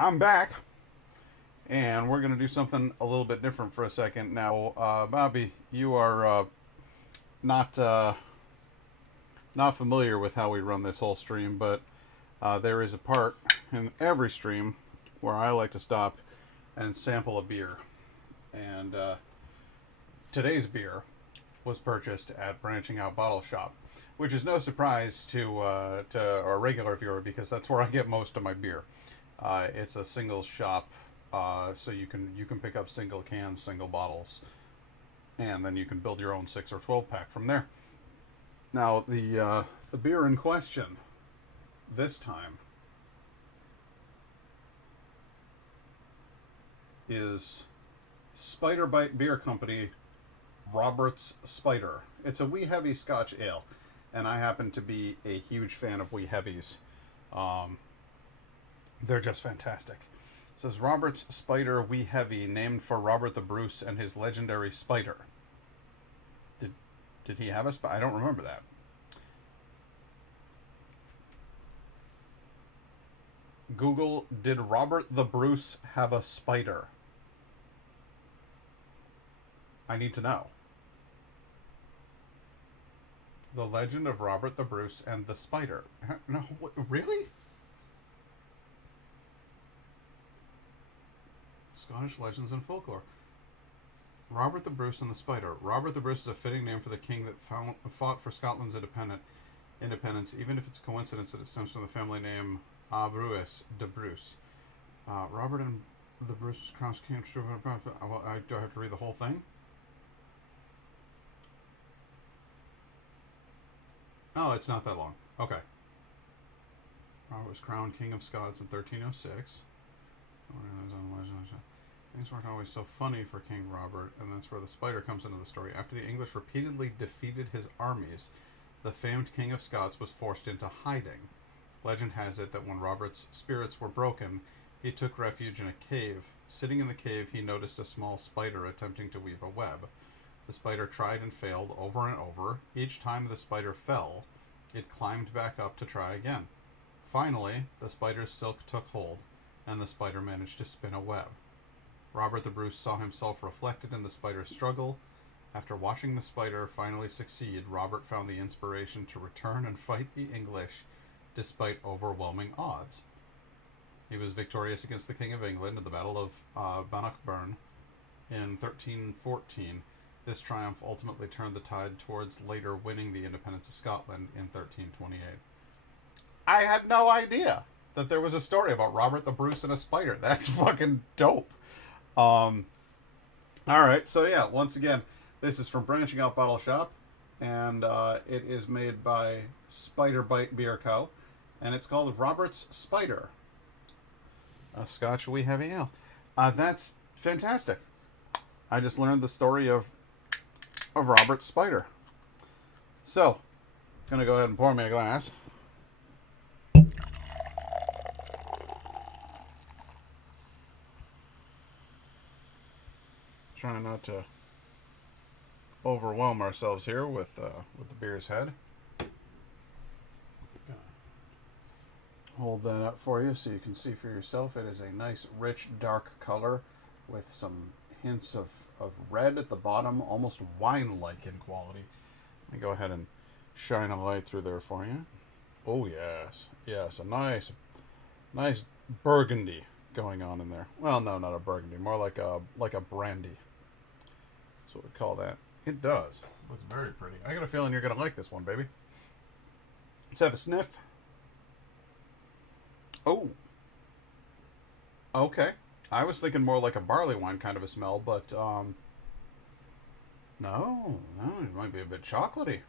I'm back, and we're going to do something a little bit different for a second. Now, Bobby, you are not not familiar with how we run this whole stream, but there is a part in every stream where I like to stop and sample a beer. And today's beer was purchased at Branching Out Bottle Shop, which is no surprise to our regular viewer because that's where I get most of my beer. It's a single shop, so you can pick up single cans, single bottles, and then you can build your own 6 or 12 pack from there. Now the beer in question this time is Spider Bite Beer Company Robert's Spider. It's a wee heavy Scotch ale, and I happen to be a huge fan of wee heavies. They're just fantastic. It says Robert's Spider Wee Heavy, named for Robert the Bruce and his legendary spider. Did he have a spider? I don't remember that. Google, did Robert the Bruce have a spider? I need to know. The Legend of Robert the Bruce and the Spider. No, really? Scottish legends and folklore. Robert the Bruce and the Spider. Robert the Bruce is a fitting name for the king that fought for Scotland's independence, even if it's a coincidence that it stems from the family name Bruce de Bruce. Robert and the Bruce's crowned king. Do I have to read the whole thing? Oh, it's not that long. Okay. Robert was crowned King of Scots in 1306. Things weren't always so funny for King Robert, and that's where the spider comes into the story. After the English repeatedly defeated his armies, the famed King of Scots was forced into hiding. Legend has it that when Robert's spirits were broken, he took refuge in a cave. Sitting in the cave, he noticed a small spider attempting to weave a web. The spider tried and failed over and over. Each time the spider fell, it climbed back up to try again. Finally, the spider's silk took hold, and the spider managed to spin a web. Robert the Bruce saw himself reflected in the spider's struggle. After watching the spider finally succeed, Robert found the inspiration to return and fight the English despite overwhelming odds. He was victorious against the King of England in the Battle of Bannockburn in 1314. This triumph ultimately turned the tide towards later winning the independence of Scotland in 1328. I had no idea that there was a story about Robert the Bruce and a spider. That's fucking dope. Alright, so yeah, once again, this is from Branching Out Bottle Shop, and it is made by Spider Bite Beer Co., and it's called Robert's Spider, a Scotch wee heavy ale. That's fantastic. I just learned the story of Robert's Spider. So, gonna go ahead and pour me a glass. Trying not to overwhelm ourselves here with the beer's head. Hold that up for you so you can see for yourself. It is a nice, rich, dark color with some hints of red at the bottom, almost wine-like in quality. Let me go ahead and shine a light through there for you. Oh yes, yes, a nice burgundy going on in there. Well, no, not a burgundy, more like a brandy. That's what we call that. It does. Looks very pretty. I got a feeling you're gonna like this one, baby. Let's have a sniff. Oh. Okay. I was thinking more like a barley wine kind of a smell, but no, it might be a bit chocolatey.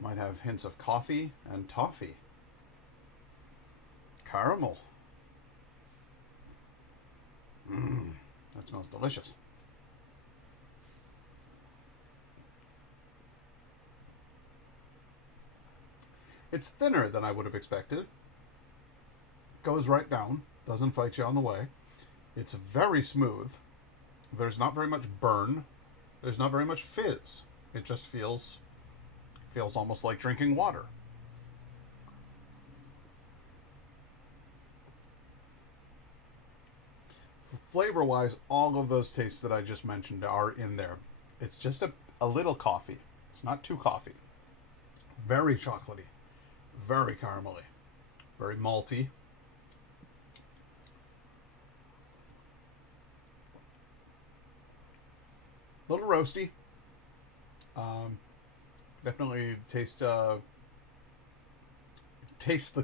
Might have hints of coffee and toffee. Caramel. That smells delicious. It's thinner than I would have expected. Goes right down. Doesn't fight you on the way. It's very smooth. There's not very much burn. There's not very much fizz. It just feels almost like drinking water. flavor-wise, all of those tastes that I just mentioned are in there. It's just a little coffee. It's not too coffee. Very chocolatey. Very caramelly. Very malty. A little roasty. Definitely taste the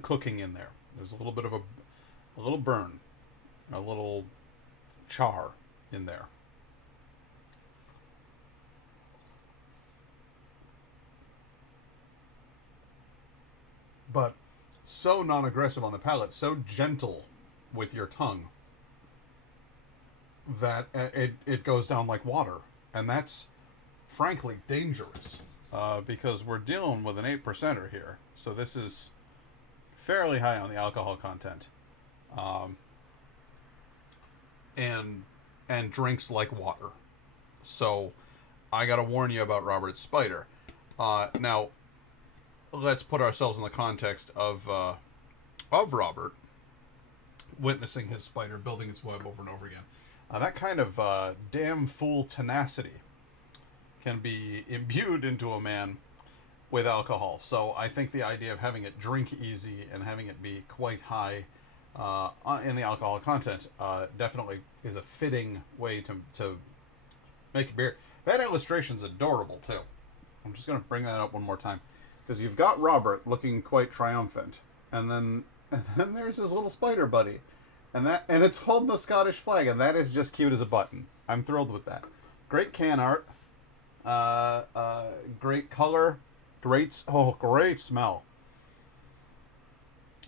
cooking in there. There's a little bit of a little burn, a little char in there. But so non-aggressive on the palate, so gentle with your tongue that it goes down like water. And that's frankly dangerous because we're dealing with an 8%er here. So this is fairly high on the alcohol content. And drinks like water. So I got to warn you about Robert's Spider. Now, let's put ourselves in the context of Robert witnessing his spider building its web over and over again. That kind of damn fool tenacity can be imbued into a man with alcohol. So I think the idea of having it drink easy and having it be quite high in the alcohol content definitely is a fitting way to make a beer. That illustration's adorable, too. I'm just going to bring that up one more time. Because you've got Robert looking quite triumphant. And then there's his little spider buddy. And it's holding the Scottish flag, and that is just cute as a button. I'm thrilled with that. Great can art. Great color. Great smell.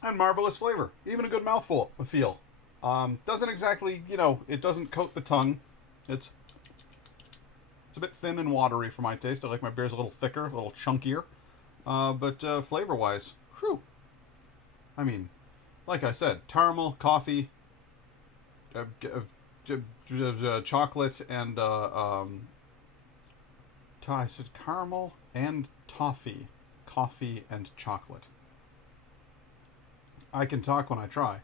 And marvelous flavor. Even a good mouthful feel. Doesn't exactly, it doesn't coat the tongue. It's a bit thin and watery for my taste. I like my beers a little thicker, a little chunkier. But flavor-wise, whew. I mean, like I said, caramel, coffee, chocolate, and I said caramel and toffee, coffee and chocolate. I can talk when I try.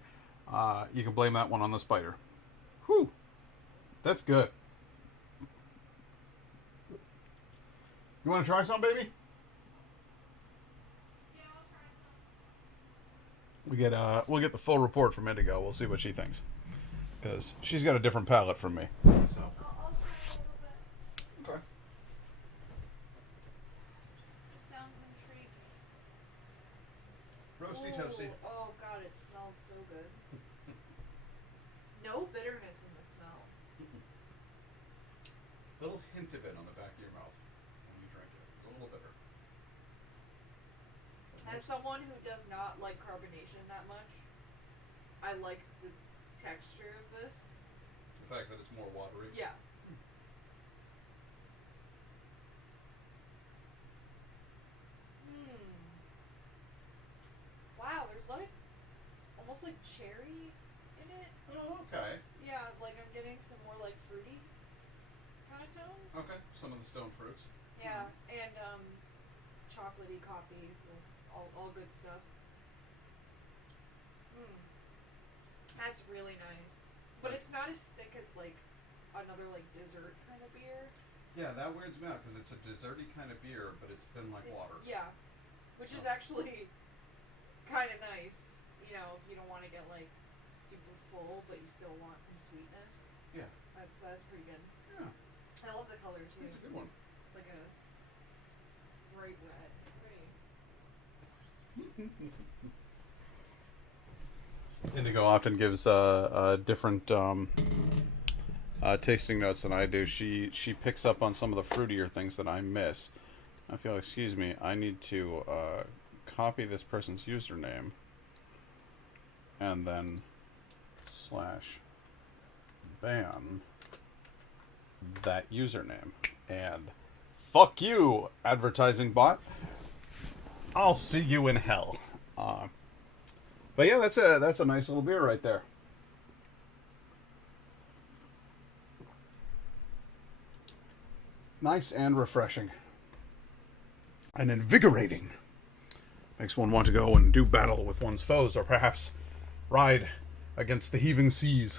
You can blame that one on the spider. Whew, that's good. You want to try some, baby? We'll get the full report from Indigo. We'll see what she thinks, because she's got a different palate from me. So. I'll try a little bit. Okay. It sounds intriguing. Roasty toasty. Oh god, it smells so good. No bitterness in the smell. A little hint of it on the back of your mouth when you drink it. It's a little bitter. As someone who does not like carbonation that much, I like the texture of this. The fact that it's more watery. Yeah. Wow, there's like almost like cherry in it. Oh, okay. Yeah, like I'm getting some more like fruity kind of tones. Okay, some of the stone fruits. Yeah, and chocolatey coffee with all good stuff. That's really nice. But it's not as thick as like another like dessert kind of beer. Yeah, that weirds me out because it's a desserty kind of beer, but it's thin like water. Yeah, which is actually kind of nice. You know, if you don't want to get like super full, but you still want some sweetness. Yeah. That's pretty good. Yeah. I love the color too. It's a good one. It's like a bright red. Pretty. Indigo often gives different tasting notes than I do. She picks up on some of the fruitier things that I miss. I feel, excuse me, I need to copy this person's username and then /ban that username. And fuck you, advertising bot. I'll see you in hell. But yeah, that's a nice little beer right there. Nice and refreshing. And invigorating. Makes one want to go and do battle with one's foes, or perhaps ride against the heaving seas.